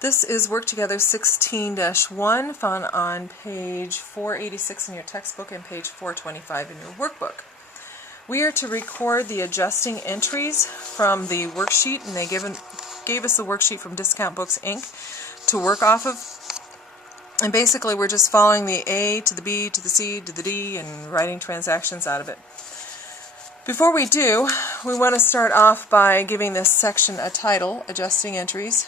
This is Work Together 16-1, found on page 486 in your textbook and page 425 in your workbook. We are to record the adjusting entries from the worksheet, and they gave us the worksheet from Discount Books, Inc. to work off of. And basically we're just following the A to the B to the C to the D and writing transactions out of it. Before we do, we want to start off by giving this section a title, Adjusting Entries.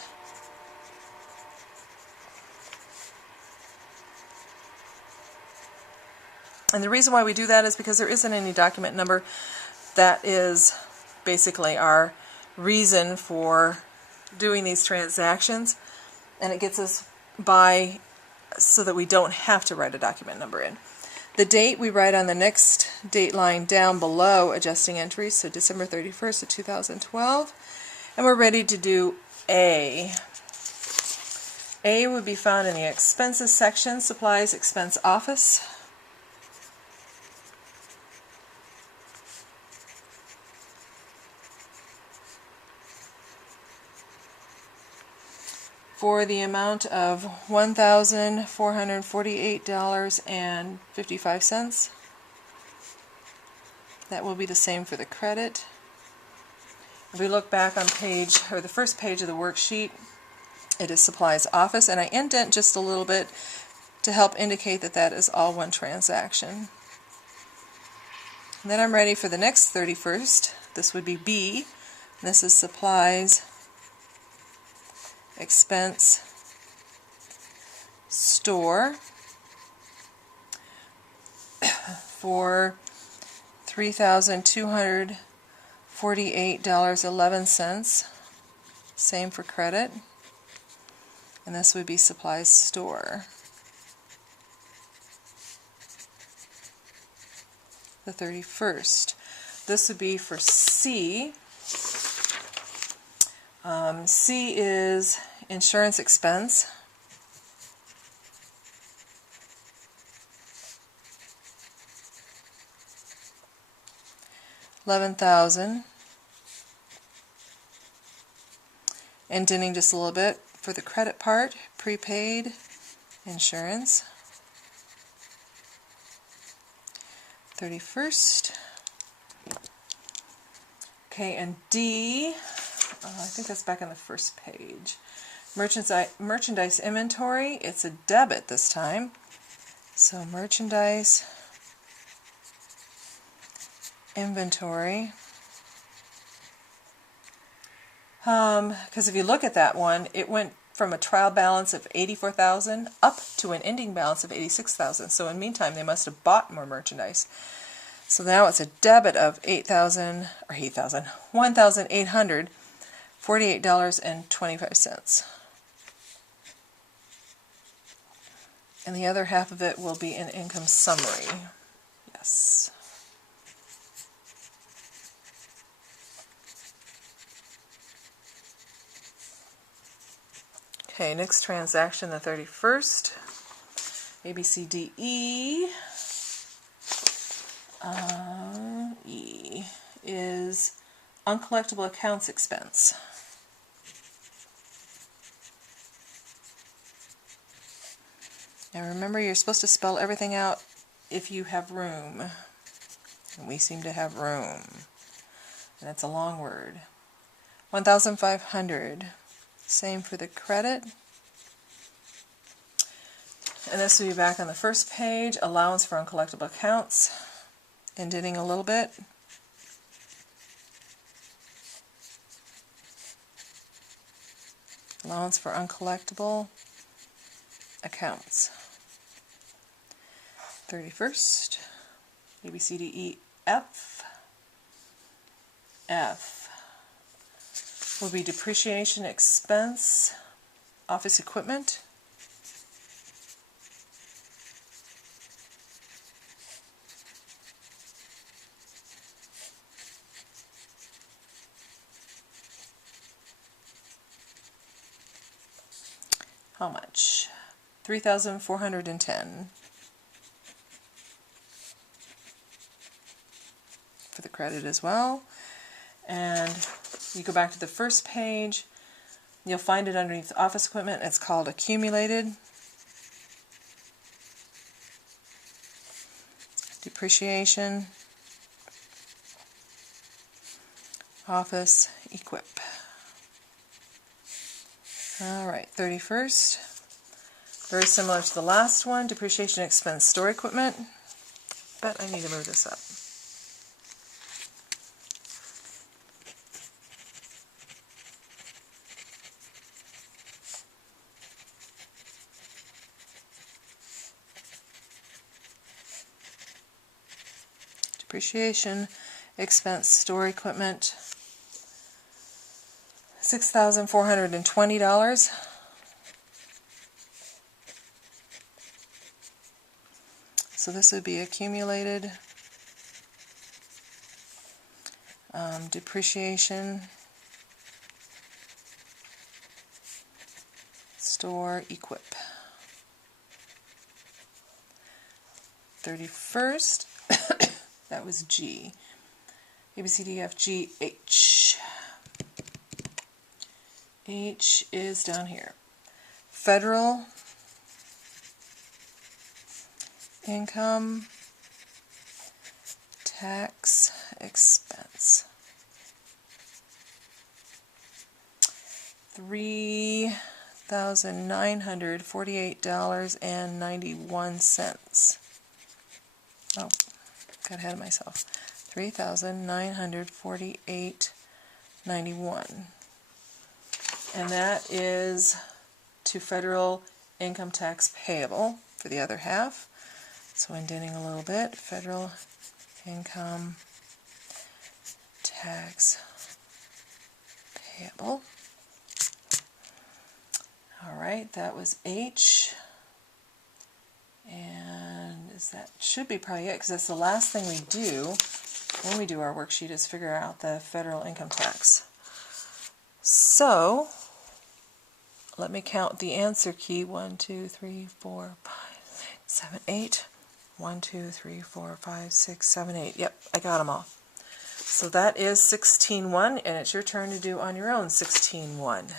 And the reason why we do that is because there isn't any document number. That is basically our reason for doing these transactions, and it gets us by so that we don't have to write a document number in. The date we write on the next date line down below adjusting entries, so December 31st of 2012, and we're ready to do A. A would be found in the expenses section, supplies, expense, office. For the amount of $1,448.55. That will be the same for the credit. If we look back on the first page of the worksheet, it is supplies office, and I indent just a little bit to help indicate that that is all one transaction. And then I'm ready for the next 31st. This would be B. And this is supplies, expense, store, for $3,248.11. Same for credit. And this would be supplies store. The 31st. This would be for C. C is insurance expense. $11,000. Indenting just a little bit for the credit part, prepaid insurance. 31st. Okay, and D, I think that's back on the first page. Merchandise inventory, it's a debit this time. So merchandise inventory. Because if you look at that one, it went from a trial balance of $84,000 up to an ending balance of $86,000. So in the meantime, they must have bought more merchandise. So now it's a debit of $1,848.25. And the other half of it will be an income summary. Yes. Okay, next transaction, the 31st. A, B, C, D, E. E is uncollectible accounts expense. Now remember, you're supposed to spell everything out if you have room. And we seem to have room. And it's a long word. 1,500. Same for the credit. And this will be back on the first page. Allowance for uncollectible accounts. Indenting a little bit. Allowance for uncollectible accounts. 31st. A, B, C, D, E, F. F will be depreciation expense, office equipment. How much? $3,410 for the credit as well. And you go back to the first page, You'll find it underneath office equipment. It's called accumulated depreciation office equip. Alright, 31st. Very similar to the last one, depreciation expense store equipment. But I need to move this up. Depreciation expense store equipment, $6,420. So this would be accumulated depreciation store equip. 31st, that was G. A, B, C, D, F, G, H. H is down here. Federal income tax expense. $3,948.91. Oh, got ahead of myself. $3,948.91. And that is to federal income tax payable for the other half. So indenting a little bit, federal income tax payable. Alright, that was H. And that should be probably it, because that's the last thing we do when we do our worksheet, is figure out the federal income tax. So, let me count the answer key. 1, 2, 3, 4, 5, 6, 7, 8. 1, 2, 3, 4, 5, 6, 7, 8. Yep, I got them all. So that is 16-1, and it's your turn to do on your own 16-1.